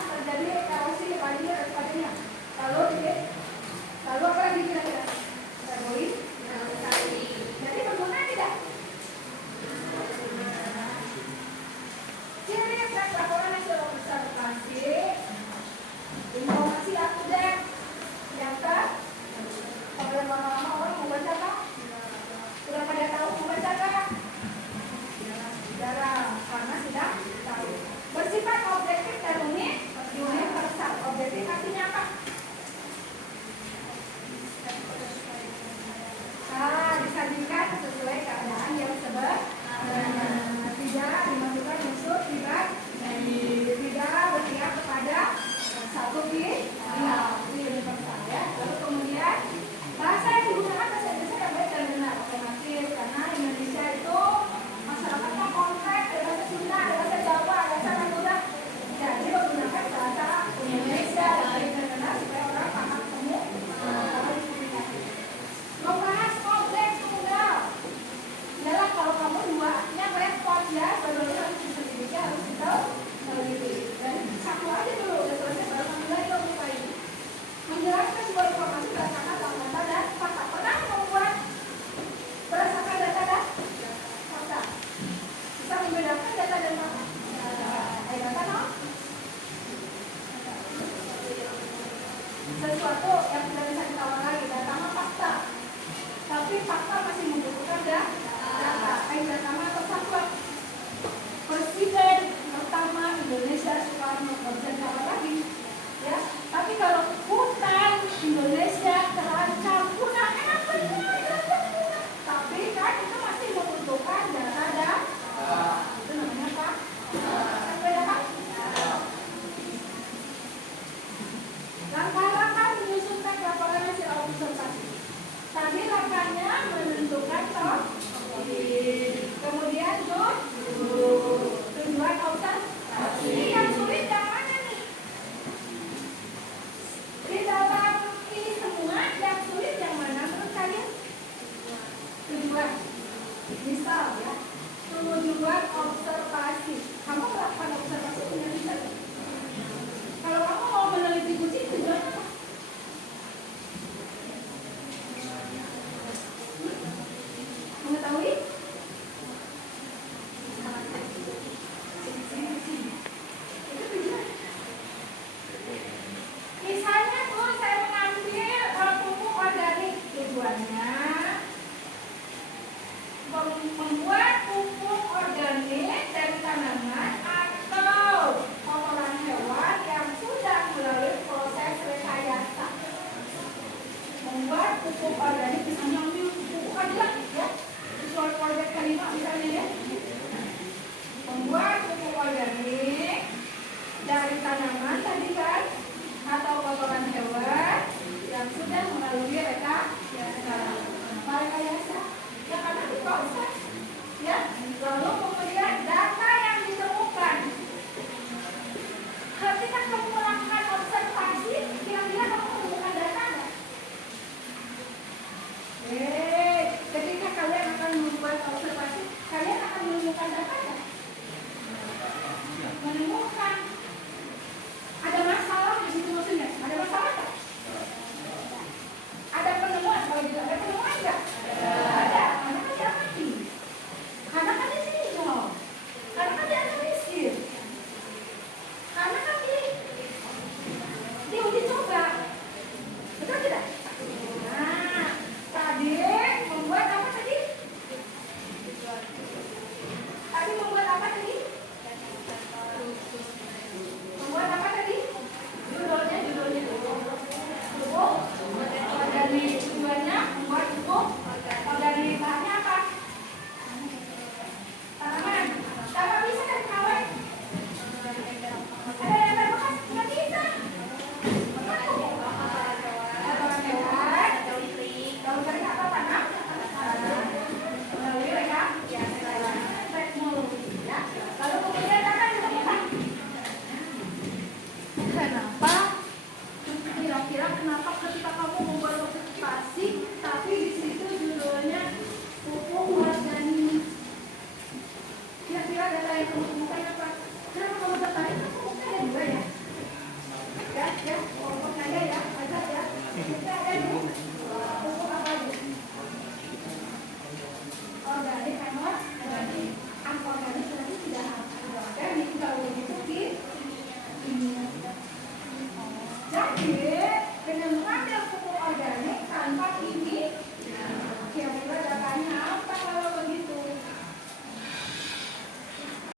terjadi erosi banjir dan sebagainya. Lalu apa lagi kira-kira? Egois. Jadi berguna tidak? Ciri khas laporan yang sudah bersubstansi, informasi up-to-date, nyata. Kalau lama-lama orang mau baca apa? Sudah pada tahu mau baca apa? Jarang, karena sudah tahu. Bersifat objektif dan universal. Objektif artinya apa? Disajikan sesuai keadaan yang sebenarnya. Tidak dimasukkan unsur tidak berpihak kepada satu pihak. Ini universal ya. Lalu kemudian bahasa yang digunakan bahasa Indonesia yang baik dan benar, otomatis karena Indonesia itu masyarakatnya kompleks, ada bahasa Sunda, ada bahasa Jawa, ada bahasa Madura. Jadi menggunakan bahasa Indonesia yang baik dan benar supaya orang paham semua. Membahas kompleks tunggal. Adalah kalau kamu duanya repot ya, sebelumnya harus diselidiki, harus kita teliti. Dan satu aja dulu, udah selesai baru kamu lagi lupain. Menjelaskan sebuah informasi berdasarkan data dan fakta. Pernah membuat berdasarkan data dan fakta? Bisa membedakan data dan fakta? Data no? Sesuatu yang tidak bisa ditawar lagi, data sama fakta. Tapi fakta masih membutuhkan data. Data atau fakta. Presiden pertama Indonesia Soekarno